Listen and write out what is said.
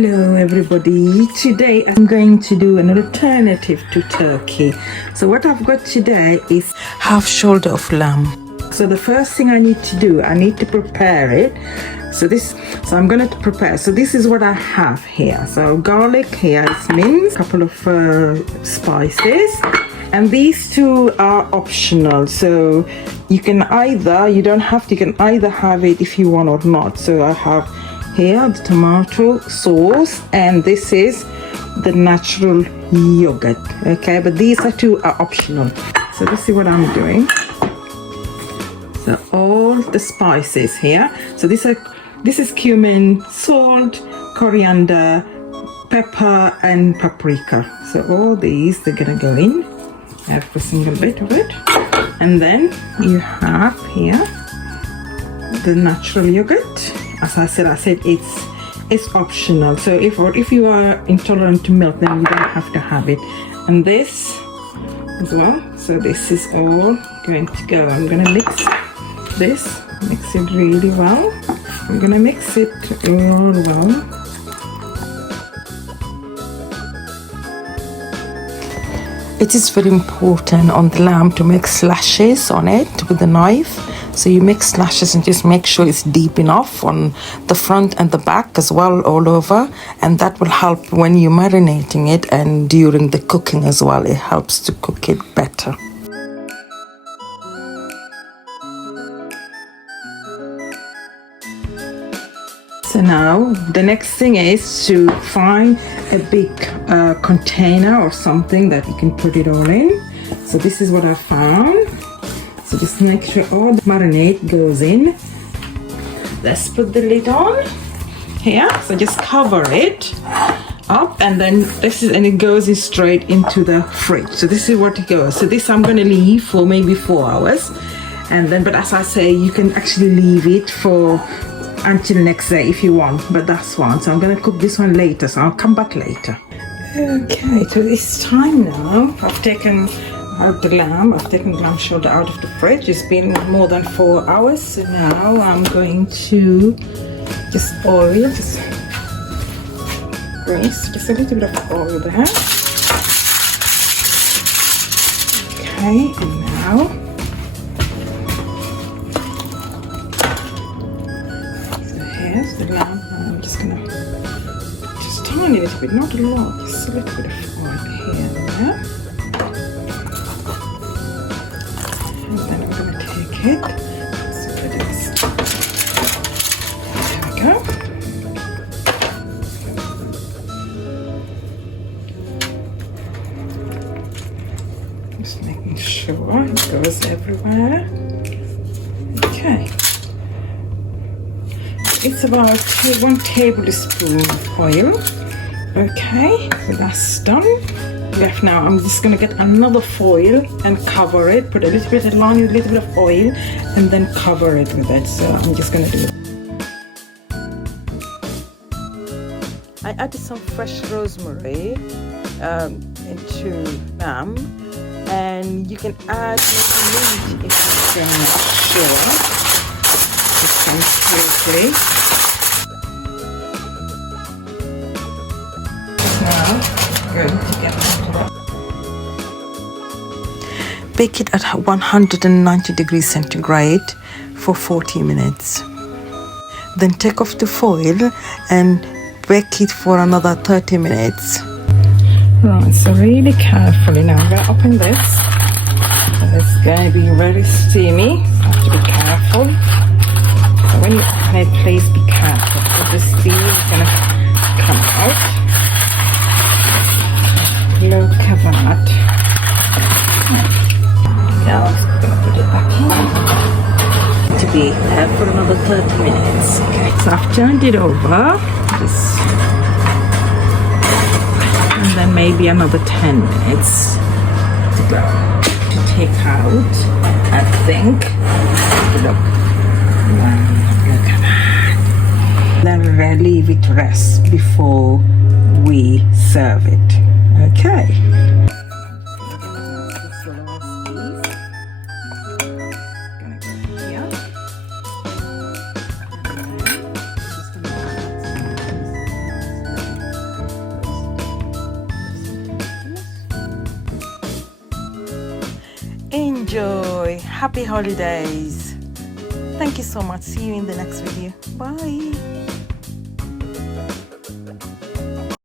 Hello everybody, today I'm going to do an alternative to turkey. So what I've got today is half shoulder of lamb. So the first thing I need to do, I need to prepare it. So I'm going to prepare. So this is what I have here. So garlic here is minced, a couple of spices, and these two are optional. So you can either, you don't have to, you can either have it if you want or not. So I have here the tomato sauce, and this is the natural yogurt. Okay, but these are two are optional. So this is what I'm doing. So all the spices here. So this is cumin, salt, coriander, pepper, and paprika. So all these, they're gonna go in, every single bit of it. And then you have here the natural yogurt. As I said it's optional. So if you are intolerant to milk, then you don't have to have it. And this as well. So this is all going to go. I'm gonna mix it really well. I'm gonna mix it all well. It is very important on the lamb to make slashes on it with a knife. So you make slashes and just make sure it's deep enough on the front and the back as well, all over. And that will help when you're marinating it and during the cooking as well. It helps to cook it better. So now the next thing is to find a big container or something that you can put it all in. So this is what I found. So just make sure all the marinade goes in. Let's put the lid on here. So just cover it up, and then it goes in straight into the fridge. So this is what it goes. So this I'm gonna leave for maybe 4 hours, and then, but as I say, you can actually leave it for until next day if you want, but that's one. So I'm gonna cook this one later, so I'll come back later. Okay, so it's time now. I've taken out the lamb. I've taken the lamb shoulder out of the fridge. It's been more than 4 hours. So now I'm going to just grease, just a little bit of oil there. Okay, and now the lamb. I'm just gonna tiny little bit, not a lot, just a little bit of oil here and there. And then I'm gonna take it. So put it. There we go. Just making sure it goes everywhere. Okay. It's about 1 tablespoon of oil. Okay, so that's done. Left now, I'm just gonna get another foil and cover it. Put a little bit of line, a little bit of oil, and then cover it with it. So I'm just gonna do it. I added some fresh rosemary into lamb, and you can add maybe meat if you're not sure. Carefully. Now, going to get into it. Bake it at 190 degrees centigrade for 40 minutes. Then take off the foil and bake it for another 30 minutes. Right, so really carefully now. I'm going to open this. And it's going to be very steamy. You have to be careful. When you open it, please be careful because the steam is going to come out. Look at that. Now I'm going to put it back in to be there for another 30 minutes. Okay, so I've turned it over. And then maybe another 10 minutes to go. To take out, I think. Look. Look at that. Then we'll leave it rest before we serve it. Okay. This the last piece. Gonna go here. Just Enjoy. Happy holidays. Thank you so much. See you in the next video. Bye.